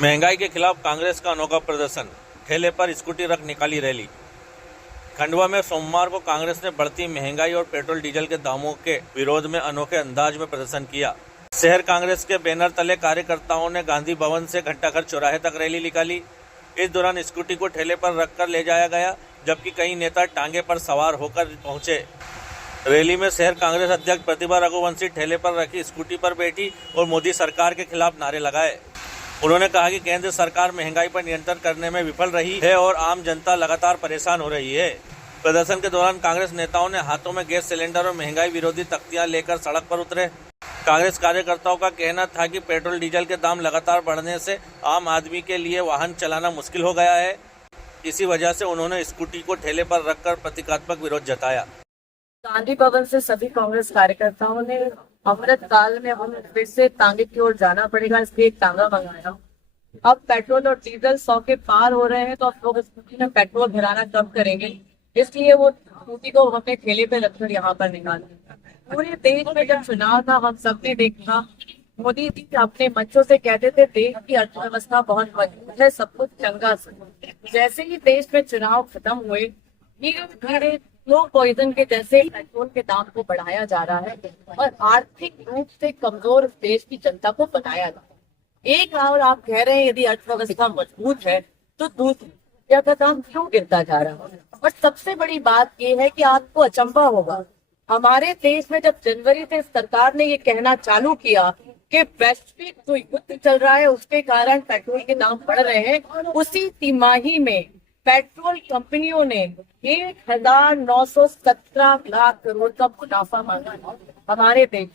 महंगाई के खिलाफ कांग्रेस का अनोखा प्रदर्शन, ठेले पर स्कूटी रख निकाली रैली। खंडवा में सोमवार को कांग्रेस ने बढ़ती महंगाई और पेट्रोल डीजल के दामों के विरोध में अनोखे अंदाज में प्रदर्शन किया। शहर कांग्रेस के बैनर तले कार्यकर्ताओं ने गांधी भवन से घंटाघर चौराहे तक रैली निकाली। इस दौरान स्कूटी को ठेले पर रखकर ले जाया गया, जबकि कई नेता टांगे पर सवार होकर पहुंचे। रैली में शहर कांग्रेस अध्यक्ष प्रतिभा रघुवंशी ठेले पर रखी स्कूटी पर बैठी और मोदी सरकार के खिलाफ नारे लगाए। उन्होंने कहा कि केंद्र सरकार महंगाई पर नियंत्रण करने में विफल रही है और आम जनता लगातार परेशान हो रही है। प्रदर्शन के दौरान कांग्रेस नेताओं ने हाथों में गैस सिलेंडर और महंगाई विरोधी तख्तियां लेकर सड़क पर उतरे। कांग्रेस कार्यकर्ताओं का कहना था कि पेट्रोल डीजल के दाम लगातार बढ़ने से आम आदमी के लिए वाहन चलाना मुश्किल हो गया है। इसी वजह से उन्होंने स्कूटी को ठेले पर रखकर प्रतीकात्मक विरोध जताया। गांधी भवन से सभी कांग्रेस कार्यकर्ताओं ने अमृत काल में हम फिर से तांगे की ओर जाना पड़ेगा, इसलिए एक तांगा मंगाया। अब पेट्रोल और डीजल 100 के पार हो रहे हैं, तो अब लोग स्कूटी में पेट्रोल भराना कम करेंगे, इसलिए वो स्कूटी को हमने ठेले पे रखकर यहाँ पर निकाला। पूरे देश में जब चुनाव था, हम सबने देखा, मोदी जी अपने मंचों से कहते थे देश की अर्थव्यवस्था बहुत मजबूत है, सब कुछ चंगा से। जैसे ही देश में चुनाव खत्म हुए, धीरे लो पॉइजन के जैसे पेट्रोल के दाम को बढ़ाया जा रहा है और आर्थिक रूप से कमजोर देश की जनता को बनाया जा रहा है। एक और आप कह रहे हैं यदि अर्थव्यवस्था मजबूत है तो दूसरी का दाम क्यों गिरता जा रहा है। और सबसे बड़ी बात यह है कि आपको अचंभा होगा, हमारे देश में जब जनवरी से सरकार ने ये कहना चालू किया कि वैश्विक जो युद्ध चल रहा है उसके कारण पेट्रोल के दाम बढ़ रहे हैं, उसी तिमाही में पेट्रोल कंपनियों ने 1917 लाख करोड़ का मुनाफा मांगा हमारे देश।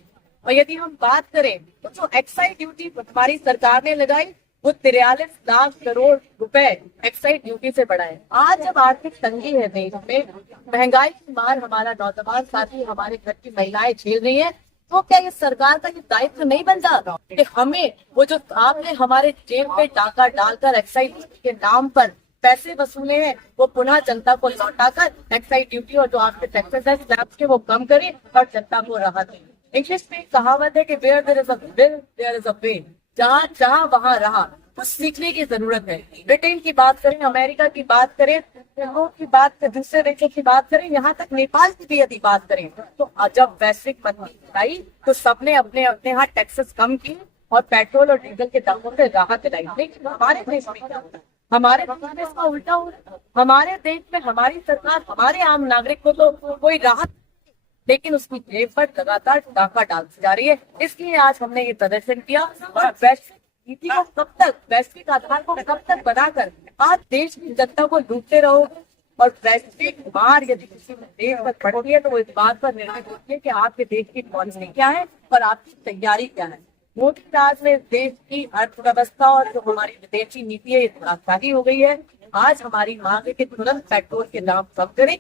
और यदि हम बात करें तो जो एक्साइज ड्यूटी हमारी सरकार ने लगाई वो 43 लाख करोड़ रुपए एक्साइज ड्यूटी से बढ़ाए। आज जब आर्थिक तंगी है देश में, महंगाई की मार हमारा नौजवान साथी, हमारे घर की महिलाएं झेल रही है, तो क्या ये सरकार का ये दायित्व नहीं बन जाता कि हमें वो जो आपने हमारे जेब में डाका डालकर एक्साइज के नाम पर पैसे वसूले हैं वो पुनः जनता को लौटाकर एक्साइज ड्यूटी और जो आपके टैक्सेस है स्लैब्स के वो कम करें और जनता को राहत दें। इंग्लिश में कहावत है कि where there is a will there is a way, जहाँ चाह वहाँ रहा। कुछ सीखने की जरूरत है। ब्रिटेन की बात करें, अमेरिका की बात करें, की बात करें, दूसरे देशों की बात करें, यहाँ तक नेपाल की भी यदि बात करें तो जब वैश्विक मंदी आई तो सबने अपने अपने यहाँ टैक्सेस कम किए और पेट्रोल और डीजल के दामों से राहत दिलाई। लेकिन हमारे देश में क्या होता है, हमारे देश में इसका उल्टा हो रहा है। हमारे देश में हमारी सरकार हमारे आम नागरिक को तो कोई राहत, लेकिन उसकी जेब पर लगातार डाका डालती जा रही है। इसलिए आज हमने ये प्रदर्शन किया और वैश्विक नीति को कब तक, वैश्विक आधार को कब तक बनाकर आप देश की जनता को लूटते रहोगे और वैश्विक मार यदि किसी देश पर पड़ती है तो वो इस बात पर निर्णय करती है कि आपके देश की पॉलिसी क्या है और आपकी तैयारी क्या है। मोदी राज में देश की अर्थव्यवस्था और जो हमारी विदेशी नीति है ये धराशायी हो गई है। आज हमारी मांग है कि तुरंत पेट्रोल के दाम कम करें।